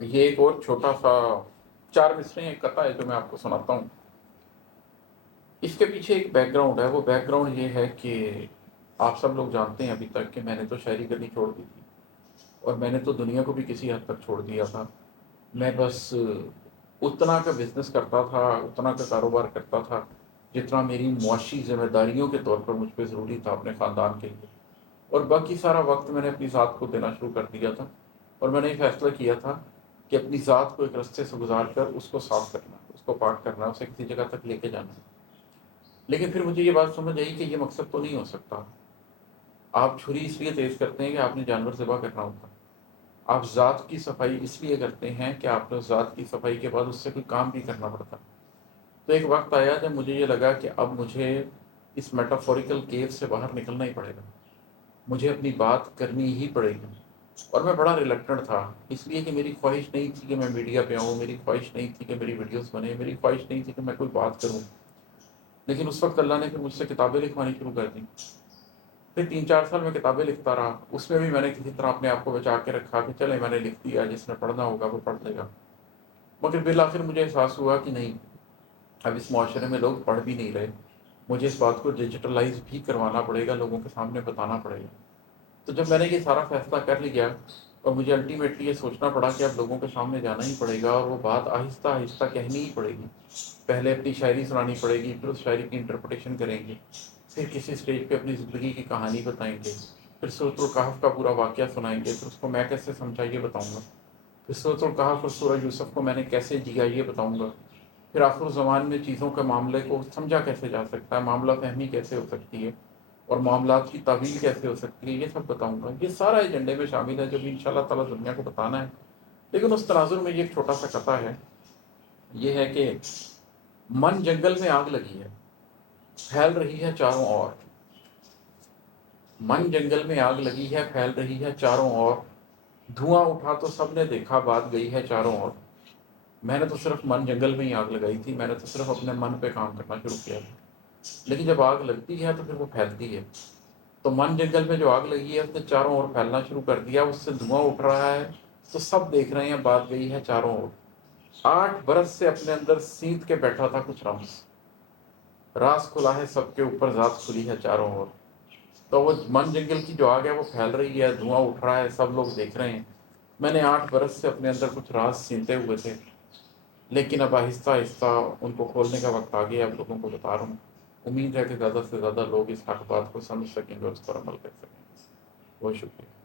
یہ ایک اور چھوٹا سا 4 مصریں ایک قطعہ ہے جو میں آپ کو سناتا ہوں. اس کے پیچھے ایک بیک گراؤنڈ ہے. وہ بیک گراؤنڈ یہ ہے کہ آپ سب لوگ جانتے ہیں ابھی تک کہ میں نے تو شاعری کرنی چھوڑ دی تھی، اور میں نے تو دنیا کو بھی کسی حد تک چھوڑ دیا تھا. میں بس اتنا کا بزنس کرتا تھا، اتنا کا کاروبار کرتا تھا جتنا میری معاشی ذمہ داریوں کے طور پر مجھ پہ ضروری تھا اپنے خاندان کے لیے. اور باقی سارا وقت میں نے اپنی ذات کو دینا شروع کر دیا تھا. اور میں نے یہ فیصلہ کیا تھا کہ اپنی ذات کو ایک رستے سے گزار کر اس کو صاف کرنا، اس کو پاک کرنا، اسے کسی جگہ تک لے کے جانا. لیکن پھر مجھے یہ بات سمجھ آئی کہ یہ مقصد تو نہیں ہو سکتا. آپ چھری اس لیے تیز کرتے ہیں کہ آپ نے جانور ذبح کرنا ہوتا. آپ ذات کی صفائی اس لیے کرتے ہیں کہ آپ نے ذات کی صفائی کے بعد اس سے کوئی کام بھی کرنا پڑتا. تو ایک وقت آیا جب مجھے یہ لگا کہ اب مجھے اس میٹافوریکل کیو سے باہر نکلنا ہی پڑے گا، مجھے اپنی بات کرنی ہی پڑے گی. اور میں بڑا ریلیکٹنٹ تھا، اس لیے کہ میری خواہش نہیں تھی کہ میں میڈیا پہ آؤں، میری خواہش نہیں تھی کہ میری ویڈیوز بنے، میری خواہش نہیں تھی کہ میں کوئی بات کروں. لیکن اس وقت اللہ نے پھر مجھ سے کتابیں لکھوانی شروع کر دی. پھر 3 4 سال میں کتابیں لکھتا رہا. اس میں بھی میں نے کسی طرح اپنے آپ کو بچا کے رکھا کہ چلے میں نے لکھ دیا، جس نے پڑھنا ہوگا وہ پڑھ لے گا. مگر بالآخر مجھے احساس ہوا کہ نہیں، اب اس معاشرے میں لوگ پڑھ بھی نہیں رہے، مجھے اس بات کو ڈیجیٹلائز بھی کروانا پڑے گا، لوگوں کے سامنے بتانا پڑے گا. تو جب میں نے یہ سارا فیصلہ کر لیا اور مجھے الٹیمیٹلی یہ سوچنا پڑا کہ اب لوگوں کے سامنے جانا ہی پڑے گا اور وہ بات آہستہ آہستہ کہنی ہی پڑے گی. پہلے اپنی شاعری سنانی پڑے گی، پھر اس شاعری کی انٹرپریٹیشن کریں گے، پھر کسی اسٹیج پہ اپنی زندگی کی کہانی بتائیں گے، پھر سورۃ الکہف کا پورا واقعہ سنائیں گے، پھر اس کو میں کیسے سمجھا یہ بتاؤں گا، پھر سورۃ الکہف اور سورہ یوسف کو میں نے کیسے جیا یہ بتاؤں گا، پھر آخر الزمان میں چیزوں کے معاملے کو سمجھا کیسے جا سکتا ہے، معاملہ فہمی کیسے ہو سکتی ہے، اور معاملات کی تعویل کیسے ہو سکتی ہے، یہ سب بتاؤں گا. یہ سارا ایجنڈے میں شامل ہے جو بھی انشاءاللہ تعالیٰ دنیا کو بتانا ہے. لیکن اس تناظر میں یہ ایک چھوٹا سا قطعہ ہے. یہ ہے کہ من جنگل میں آگ لگی ہے، پھیل رہی ہے چاروں اور. من جنگل میں آگ لگی ہے، پھیل رہی ہے چاروں اور. دھواں اٹھا تو سب نے دیکھا، بات گئی ہے چاروں اور. میں نے تو صرف من جنگل میں ہی آگ لگائی تھی، میں نے تو صرف اپنے من پہ کام کرنا شروع کیا تھا. لیکن جب آگ لگتی ہے تو پھر وہ پھیلتی ہے. تو من جنگل میں جو آگ لگی ہے اس نے چاروں اور پھیلنا شروع کر دیا، اس سے دھواں اٹھ رہا ہے تو سب دیکھ رہے ہیں، بات گئی ہے چاروں اور. 8 برس سے اپنے اندر سینت کے بیٹھا تھا کچھ رمز، راز کھلا ہے سب کے اوپر، ذات کھلی ہے چاروں اور. تو وہ من جنگل کی جو آگ ہے وہ پھیل رہی ہے، دھواں اٹھ رہا ہے، سب لوگ دیکھ رہے ہیں. میں نے 8 برس سے اپنے اندر کچھ راز سینتے ہوئے تھے، لیکن اب آہستہ آہستہ ان کو کھولنے کا وقت آ گیا، اب لوگوں کو بتا رہا ہوں. امید ہے کہ زیادہ سے زیادہ لوگ اس حق بات کو سمجھ سکیں گے اور اس پر عمل کر سکیں گے. بہت شکریہ.